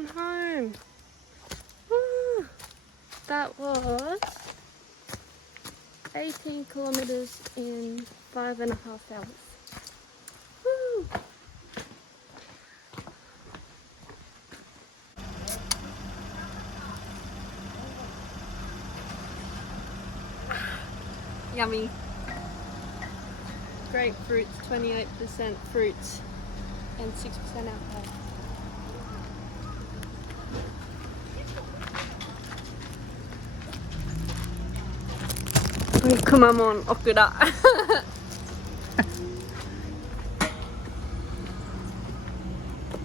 gotten home. Woo. That was 18 kilometers in 5.5 hours. Woo. Yummy. Grapefruits, 28% fruits and 6% alcohol. Kumano Kodo.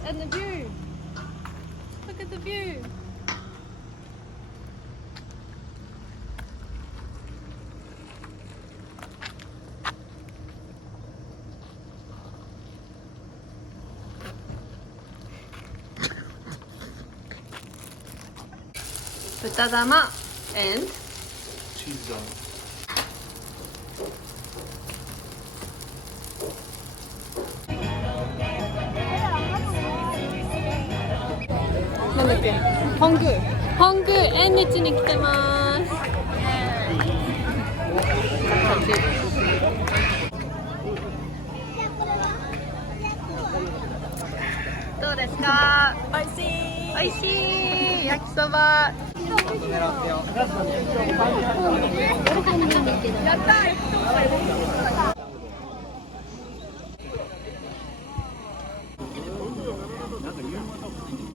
And the view. Look at the view. Butadama and cheese done. 헝그縁日に来てます。どうですか？美味しい。美味しい。焼きそば。